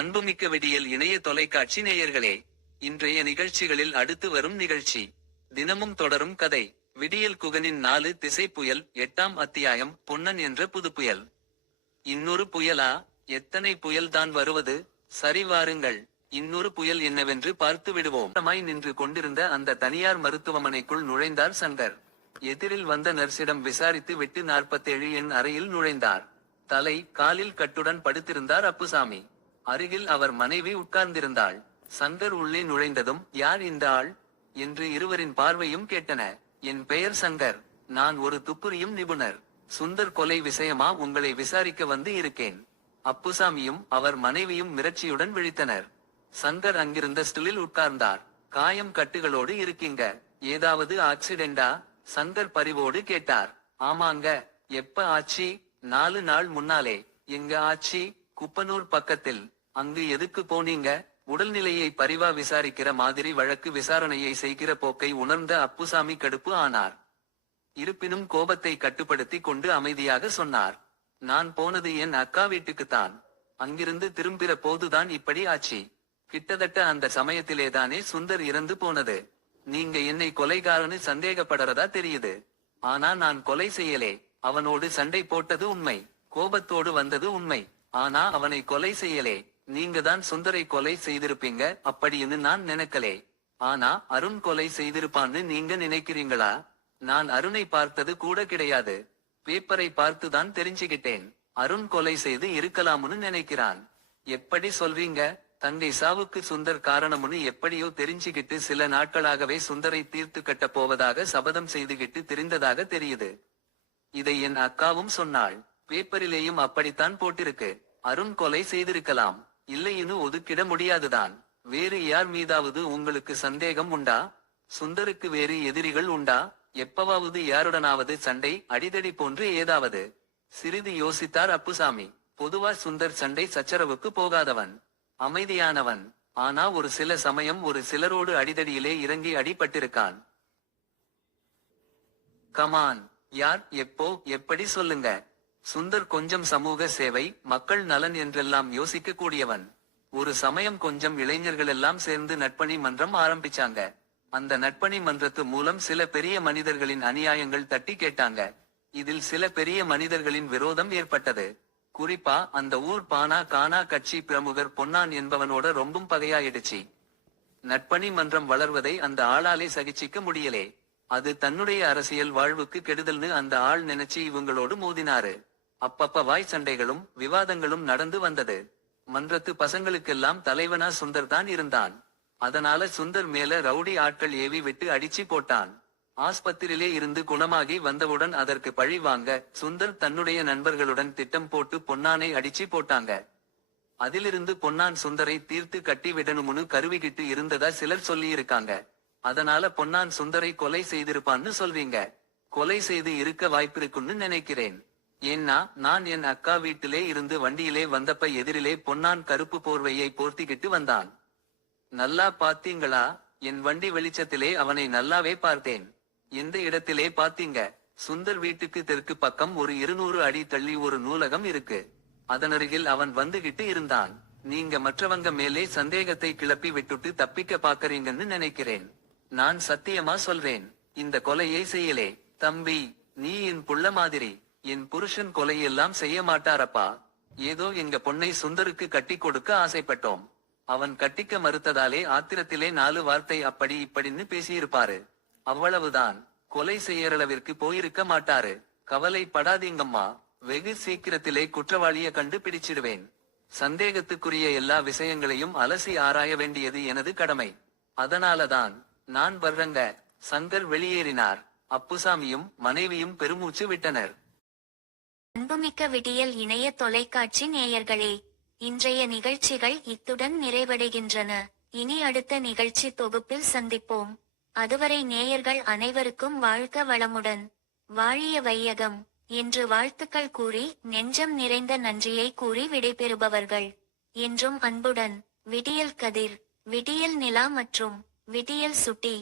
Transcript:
அன்புமிக்க விடியல் இணைய தொலைக்காட்சி நேயர்களே இன்றைய நிகழ்ச்சிகளில் அடுத்து வரும் நிகழ்ச்சி. தினமும் தொடரும் கதை. விடியல் குகனின் நாலு திசை புயல் எட்டாம் அத்தியாயம் பொன்னன் என்ற புது புயல். இன்னொரு புயலா? எத்தனை புயல் தான் வருவது? சரி வாருங்கள். இன்னொரு புயல் என்னவென்று பார்த்து விடுவோம். நின்று கொண்டிருந்த அந்த தனியார் மருத்துவமனைக்குள் நுழைந்தார் சங்கர். எதிரில் வந்த நர்சிடம் விசாரித்து விட்டு நாற்பத்தேழு எண் அறையில் நுழைந்தார். தலை காலில் கட்டுடன் படுத்திருந்தார் அப்புசாமி. அருகில் அவர் மனைவி உட்கார்ந்திருந்தாள். சங்கர் உள்ளே நுழைந்ததும் யார் இந்த ஆள்? என்று இருவரின் பார்வையும் கேட்டன. என் பெயர் சங்கர் நான் ஒரு துப்புரியும் நிபுணர். சுந்தர் கொலை விஷயமா உங்களை விசாரிக்க வந்து இருக்கேன். அப்புசாமியும் அவர் மனைவியும் மிரட்சியுடன் விழித்தனர். சங்கர் அங்கிருந்த ஸ்டிலில் உட்கார்ந்தார். காயம் கட்டுகளோடு இருக்கீங்க. ஏதாவது ஆக்சிடென்டா சங்கர் பரிவோடு கேட்டார். ஆமாங்க. எப்ப ஆச்சி? நாலு நாள் முன்னாலே. எங்க ஆச்சி? குப்பனூர் பக்கத்தில் அங்கு எதுக்கு போனீங்க? உடல்நிலையை பரிவா விசாரிக்கிற மாதிரி வழக்கு விசாரணையை செய்கிற போக்கை உணர்ந்த அப்புசாமி கடுப்பு ஆனார். இருப்பினும் கோபத்தை கட்டுப்படுத்தி கொண்டு அமைதியாக சொன்னார். நான் போனது என் அக்கா வீட்டுக்குத்தான். அங்கிருந்து திரும்பிற போதுதான் இப்படி ஆச்சு. கிட்டத்தட்ட அந்த சமயத்திலேதானே சுந்தர் இறந்து போனது. நீங்க என்னை கொலைகாரனு சந்தேகப்படுறதா தெரியுது. ஆனா நான் கொலை செய்யலே. அவனோடு சண்டை போட்டது உண்மை. கோபத்தோடு வந்தது உண்மை. ஆனா அவனை கொலை செய்யலே. நீங்க தான் சுந்தரை கொலை செய்திருப்பீங்க. அப்படின்னு நான் நினைக்கலே. ஆனா அருண் கொலை செய்திருப்பான்னு நீங்க நினைக்கிறீங்களா? நான் அருணை பார்த்தது கூட கிடையாது. பேப்பரை பார்த்துதான் தெரிஞ்சுகிட்டேன் அருண் கொலை செய்து இருக்கலாம்னு நினைக்கிறான். எப்படி சொல்றீங்க தங்கை சாவுக்கு சுந்தர் காரணம்னு எப்படியோ தெரிஞ்சுகிட்டு சில நாட்களாகவே சுந்தரை தீர்த்து கட்டப் போவதாக சபதம் செய்துகிட்டு தெரிந்ததாக தெரியுது. இதை என் அக்காவும் சொன்னாள். பேப்பரிலேயும் அப்படித்தான் போட்டிருக்கு. அருண் கொலை செய்திருக்கலாம். இல்லையினு ஒதுக்கிட முடியாதுதான். வேறு யார் மீதாவது உங்களுக்கு சந்தேகம் உண்டா? சுந்தருக்கு வேறு எதிரிகள் உண்டா? எப்பவாவது யாருடனாவது சண்டை அடிதடி போன்று ஏதாவது? சிறிது யோசித்தார் அப்புசாமி. பொதுவா சுந்தர் சண்டை சச்சரவுக்கு போகாதவன். அமைதியானவன். ஆனா ஒரு சில சமயம் ஒரு சிலரோடு அடிதடியிலே இறங்கி அடிபட்டிருக்கான். கமான் யார் எப்போ எப்படி சொல்லுங்க? சுந்தர் கொஞ்சம் சமூக சேவை மக்கள் நலன் என்றெல்லாம் யோசிக்க கூடியவன் ஒரு சமயம் கொஞ்சம் இளைஞர்கள் எல்லாம் சேர்ந்து நட்பணி மன்றம் ஆரம்பிச்சாங்க. அந்த நட்பணி மன்றத்து மூலம் சில பெரிய மனிதர்களின் அநியாயங்கள் தட்டி கேட்டாங்க. இதில் சில பெரிய மனிதர்களின் விரோதம் ஏற்பட்டது. குறிப்பா அந்த ஊர் பானா கானா கட்சி பிரமுகர் பொன்னான் என்பவனோட ரொம்பும் பகையாயிடுச்சு. நட்பணி மன்றம் வளர்வதை அந்த ஆளாலே சகிச்சிக்க முடியலே. அது தன்னுடைய அரசியல் வாழ்வுக்கு கெடுதல்னு அந்த ஆள் நினைச்சு இவங்களோடு மோதினாரு. அப்பப்ப வாய் சண்டைகளும் விவாதங்களும் நடந்து வந்தது. மன்றத்து பசங்களுக்கெல்லாம் தலைவனா சுந்தர் தான் இருந்தான். அதனால சுந்தர் மேல ரவுடி ஆட்கள் ஏவி விட்டு அடிச்சு போட்டான். ஆஸ்பத்திரியிலே இருந்து குணமாகி வந்தவுடன் அதற்கு பழி வாங்க சுந்தர் தன்னுடைய நண்பர்களுடன் திட்டம் போட்டு பொன்னானை அடிச்சு போட்டாங்க. அதிலிருந்து பொன்னான் சுந்தரை தீர்த்து கட்டி விடணும்னு கருவிக்கிட்டு இருந்ததா சிலர் சொல்லியிருக்காங்க. அதனால பொன்னான் சுந்தரை கொலை செய்திருப்பான்னு சொல்வீங்க. கொலை செய்து இருக்க வாய்ப்பிருக்குன்னு நினைக்கிறேன். ஏன்னா நான் என் அக்கா வீட்டிலே இருந்து வண்டியிலே வந்தப்ப எதிரிலே பொன்னான் கருப்பு போர்வையை போர்த்திக்கிட்டு வந்தான். நல்லா பாத்தீங்களா என் வண்டி வெளிச்சத்திலே அவனை நல்லாவே பார்த்தேன். எந்த இடத்திலே பாத்தீங்க சுந்தர் வீட்டுக்கு தெற்கு பக்கம் ஒரு இருநூறு அடி தள்ளி ஒரு நூலகம் இருக்கு. அதனருகில் அவன் வந்துகிட்டு இருந்தான். நீங்க மற்றவங்க மேலே சந்தேகத்தை கிளப்பி விட்டுட்டு தப்பிக்க பாக்கறீங்கன்னு நினைக்கிறேன். நான் சத்தியமா சொல்றேன் இந்த கொலையை செய்யலே தம்பி நீ என் புள்ள மாதிரி என் புருஷன் கொலையெல்லாம் செய்ய மாட்டாரப்பா. ஏதோ எங்க பொண்ணை சுந்தருக்கு கட்டி கொடுக்க ஆசைப்பட்டோம். அவன் கட்டிக்க மறுத்ததாலே ஆத்திரத்திலே நாலு வார்த்தை அப்படி இப்படின்னு பேசியிருப்பாரு. அவ்வளவுதான். கொலை செய்யறளவிற்கு போயிருக்க மாட்டாரு. கவலைப்படாதீங்கம்மா. வெகு சீக்கிரத்திலே குற்றவாளிய கண்டு பிடிச்சிடுவேன் சந்தேகத்துக்குரிய எல்லா விஷயங்களையும் அலசி ஆராய வேண்டியது எனது கடமை. அதனாலதான் நான் வர்றங்க சங்கர் வெளியேறினார். அப்புசாமியும் மனைவியும் பெருமூச்சு விட்டனர். அன்புமிக்க விடியல் இணைய தொலைக்காட்சி நேயர்களே இன்றைய நிகழ்ச்சிகள் இத்துடன் நிறைவடைகின்றன. இனி அடுத்த நிகழ்ச்சி தொகுப்பில் சந்திப்போம். அதுவரை நேயர்கள் அனைவருக்கும் வாழ்க வளமுடன். வாழிய வையகம். என்று வாழ்த்துக்கள் கூறி நெஞ்சம் நிறைந்த நன்றியை கூறி விடைபெறுபவர்கள். என்றும் அன்புடன் விடியல் கதிர் விடியல் நிலா மற்றும் விடியல் சுட்டி